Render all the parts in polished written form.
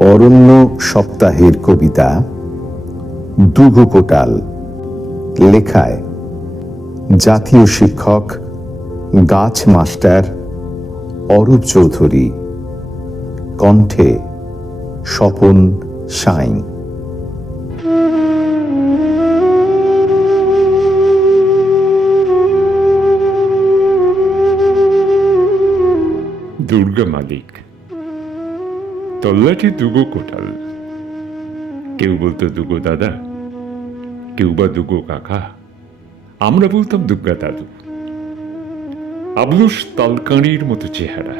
অরণ্য সপ্তাহের কবিতা দুগো কোটাল, লেখায় জাতীয় শিক্ষক গাছ মাস্টার অরূপ চৌধুরী, কণ্ঠে স্বপন সাঁই। দুর্গা মালিক, তল্লাটি দুগো কোটাল। কেউ বলতো দুগো দাদা, কেউ বা দুগো কাকা, আমরা বলতাম দুর্গা দাদু। আবলুস তালকানির মতো চেহারা,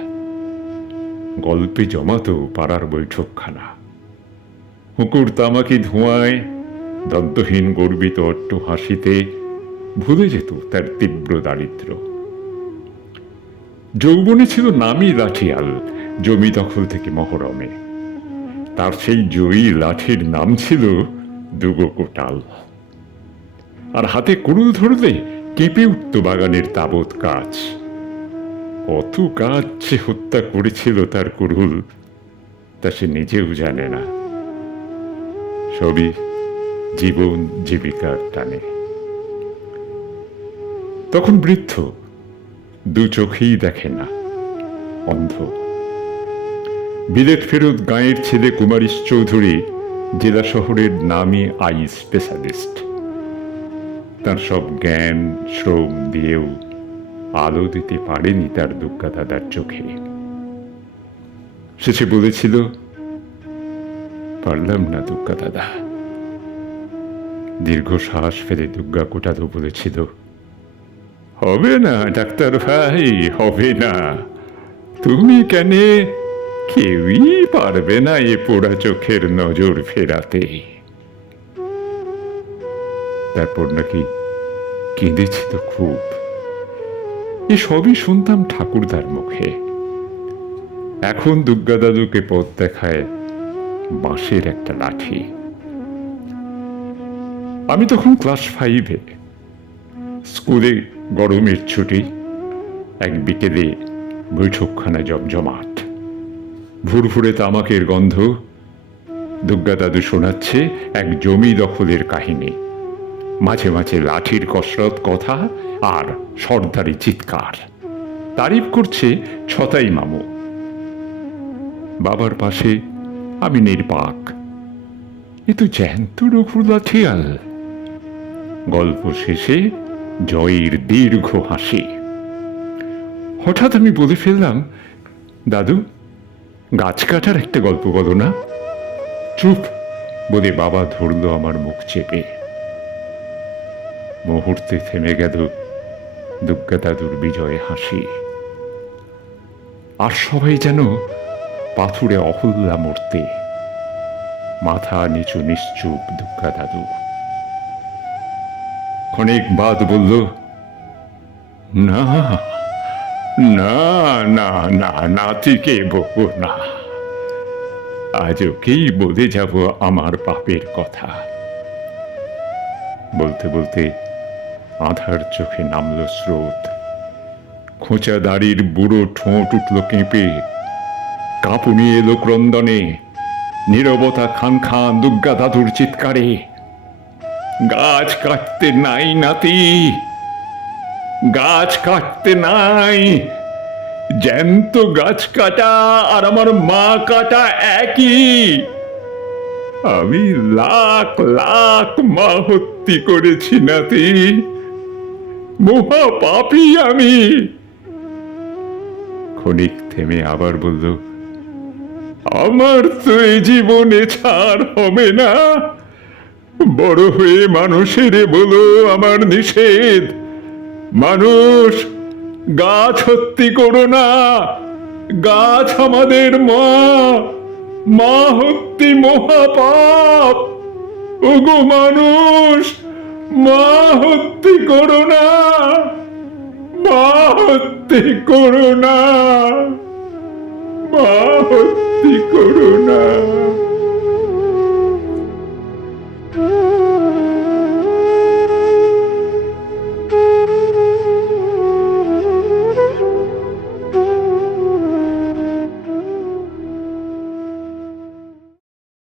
গল্পে জমাতো পাড়ার বৈঠকখানা। হুকুর তামাকি ধোঁয়ায় দন্তহীন গর্বিত অট্ট হাসিতে ভুলে যেত তার তীব্র দারিদ্র্য। যৌবনে ছিল নামি লাঠিয়াল, জমি দখল থেকে মহরমে। তার সেই জয়ী লাঠির নাম ছিল দুগো কোটাল। আর হাতে কুড়ুল ধরলে কেঁপে উঠত বাগানের তাবৎ গাছ। কত গাছ সে হত্যা করেছিল তার কুড়ুল, তা সে নিজেও জানে না। সবই জীবন জীবিকার টানে। তখন বৃদ্ধ, দু চোখেই দেখে না, অন্ধ। বিলেত ফেরত গাঁয়ের ছেলে কুমারীশ চৌধুরী জেলা শহরের নামী আই স্পেশালিস্ট। তার সব জ্ঞান শ্রম দিয়েও আলো দিতে পারেনি তার দুর্গা দাদার চোখে। শেষে বলেছিল, পারলাম না দুর্গা দাদা। দীর্ঘশ্বাস ফেলে দুর্গা কোটালও বলেছিল, হবে না ডাক্তার ভাই, হবে না। তুমি কেন, কেউই পারবে না এ পোড়া চোখের নজর ফেরাতে। তারপর নাকি কেঁদেছিল খুব। এ সবই শুনতাম ঠাকুরদার মুখে। এখন দুর্গা দাদুকে পথ দেখায় বাঁশের একটা লাঠি। আমি তখন ক্লাস 5-এ। স্কুলে গরমের ছুটি। এক বিকেলে বৈঠকখানা জমজমাট। ভুরভুরে তামাকের গন্ধ। দুর্গা দাদু শোনাচ্ছে এক জমি দখলের কাহিনী। মাঝে মাঝে লাঠির কসরত কথা আর সর্দারি চিৎকার। তারিফ করছে ছতাই মামু। বাবার পাশে আমি নির্বাক। এ তো জ্যান্ত রঘু লাঠিয়াল। গল্প শেষে জয়ের দীর্ঘ হাসি। হঠাৎ আমি বলে ফেললাম, দাদু, গাছ কাটার একটা গল্প বলো না। চুপ বলে বাবা ধরল আমার মুখ চেপে। মুহূর্তে থেমে গেল দুর্গা দাদুর বিজয় হাসি। আর সবাই যেন পাথুরে অহল্লা মূর্তি। মাথা নিচু নিশ্চুপ দুর্গা দাদু। ক্ষণিক বাদ বলল, না না না না, নাতিকে বকবো না। আজ ওকেই বলে যাব আমার পাপের কথা। বলতে বলতে আধার চোখে নামল স্রোত। খোঁচা দাড়ির বুড়ো ঠোঁট উঠল কেঁপে। কাঁপুনি এলো ক্রন্দনে। নীরবতা খান খান দুর্গা দাদুর চিৎকারে। গাছ কাটতে নাই নাতি, গাছ কাটতে নাই। জ্যান্ত গাছ কাটা আর আমার মা কাটা একই। আমি লাখ লাখ মা হত্যি করেছি নাতি, মহা পাপী আমি। ক্ষণিক থেমে আবার বলল, আমার তো এই জীবনে ছাড় হবে না। বড় হয়ে মানুষের বলো আমার নিষেধ। মানুষ, গাছ হত্যি করো না। গাছ আমাদের মা, মা হত্যি মহাপাপ। ওগো মানুষ, মা হত্যি করো না, মা হত্যি করো না, মা হত্যি করো